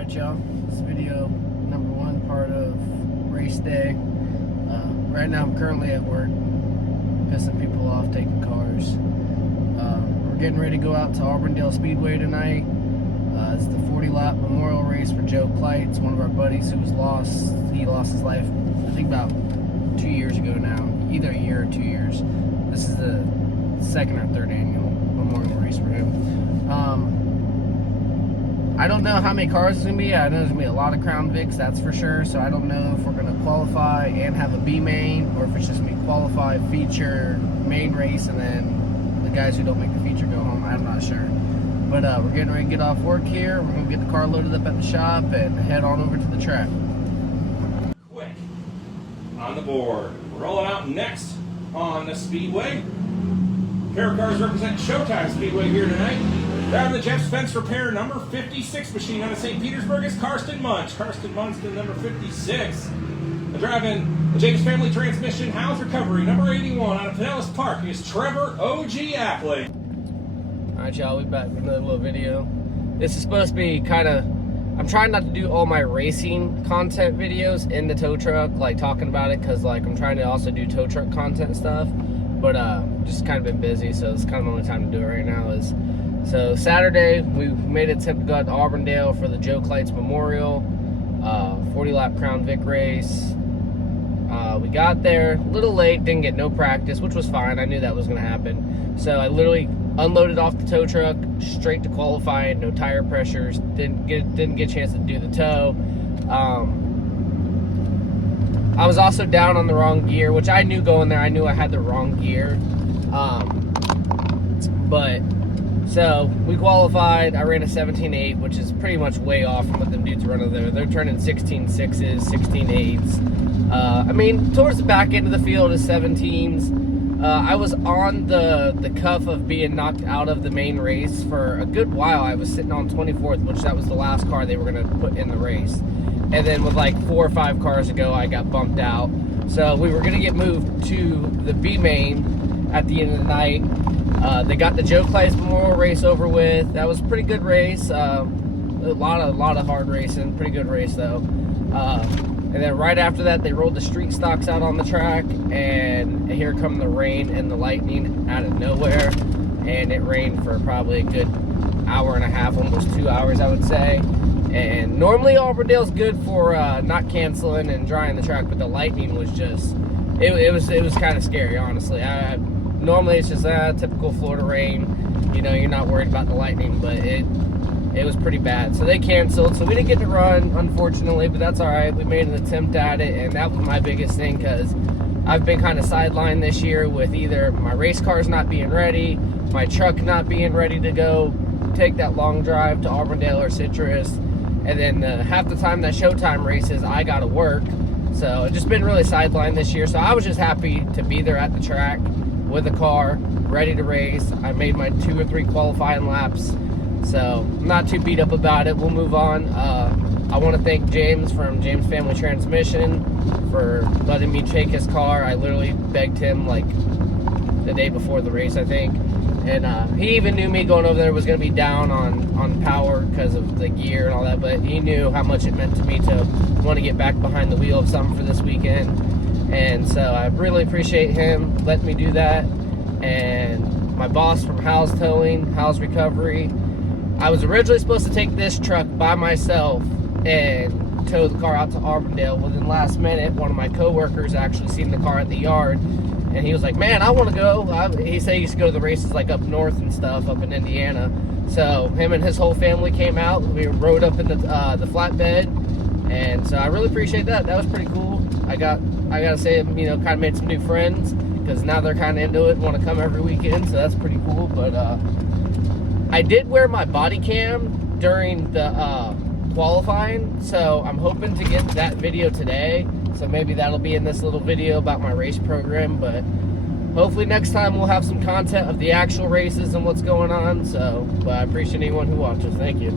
Alright y'all, this is video number 1, part of race day. Right now I'm currently at work, pissing people off, taking cars. We're getting ready to go out to Auburndale Speedway tonight. It's the 40-lap memorial race for Joe Clites, one of our buddies who was lost. He lost his life, I think about 2 years ago now, either a year or 2 years. This is the second or third annual memorial race for him. I don't know how many cars there's going to be. I know there's going to be a lot of Crown Vics, that's for sure. So I don't know if we're going to qualify and have a B main, or if it's just going to be qualify, feature, main race, and then the guys who don't make the feature go home. I'm not sure. But we're getting ready to get off work here. We're going to get the car loaded up at the shop and head on over to the track. Quick. On the board. Rolling out next on the Speedway. Pair of cars represent Showtime Speedway here tonight. Driving the Jeff Spence Repair number 56 machine out of St. Petersburg is Karsten Munch. Karsten Munch to number 56. Driving the James Family Transmission House Recovery number 81 out of Pinellas Park is Trevor O.G. Appley. Alright y'all, we back with another little video. This is supposed to be kind of, I'm trying not to do all my racing content videos in the tow truck, like talking about it, because like I'm trying to also do tow truck content stuff. But just kind of been busy, so it's kind of the only time to do it right now. So Saturday, we made an attempt to go out to Auburndale for the Joe Clites Memorial 40-lap Crown Vic race. We got there a little late, didn't get no practice, which was fine. I knew that was going to happen. So I literally unloaded off the tow truck, straight to qualifying, no tire pressures, didn't get a chance to do the tow. I was also down on the wrong gear, which I knew going there. I knew I had the wrong gear. So we qualified. I ran a 17.8, which is pretty much way off from what them dudes run over there. They're turning 16.6s, 16.8s. I mean, towards the back end of the field is 17s. I was on the cuff of being knocked out of the main race for a good while. I was sitting on 24th, which that was the last car they were going to put in the race. And then with like 4 or 5 cars to go, I got bumped out. So we were going to get moved to the B main at the end of the night. They got the Joe Clites Memorial race over with. That was a pretty good race. A lot of hard racing. Pretty good race though. And then right after that, they rolled the street stocks out on the track, and here come the rain and the lightning out of nowhere. And it rained for probably a good hour and a half, almost 2 hours, I would say. And normally Auburndale's good for not canceling and drying the track, but the lightning was just, it was kind of scary, honestly. Normally it's just typical Florida rain, you know, you're not worried about the lightning, but it was pretty bad. So they canceled, so we didn't get to run, unfortunately, but that's all right. We made an attempt at it, and that was my biggest thing, because I've been kind of sidelined this year with either my race cars not being ready, my truck not being ready to go take that long drive to Auburndale or Citrus, and then half the time that Showtime races, I gotta work. So I've just been really sidelined this year. So I was just happy to be there at the track with a car, ready to race. I made my 2 or 3 qualifying laps. So I'm not too beat up about it. We'll move on. I want to thank James from James Family Transmission for letting me take his car. I literally begged him like the day before the race, I think. And he even knew me going over there was going to be down on power because of the gear and all that, but he knew how much it meant to me to want to get back behind the wheel of something for this weekend. And so I really appreciate him letting me do that. And my boss from Hal's Towing, Hal's Recovery. I was originally supposed to take this truck by myself and tow the car out to Auburndale. Within last minute, one of my co-workers actually seen the car at the yard, and he was like, man, I want to go. He said he used to go to the races like up north and stuff, up in Indiana. So him and his whole family came out. We rode up in the flatbed, and so I really appreciate that. That was pretty cool. I gotta say, you know, kind of made some new friends, because now they're kind of into it and want to come every weekend, so that's pretty cool. But I did wear my body cam during the qualifying, so I'm hoping to get that video today. So maybe that'll be in this little video about my race program, but hopefully next time we'll have some content of the actual races and what's going on. So, but I appreciate anyone who watches. Thank you.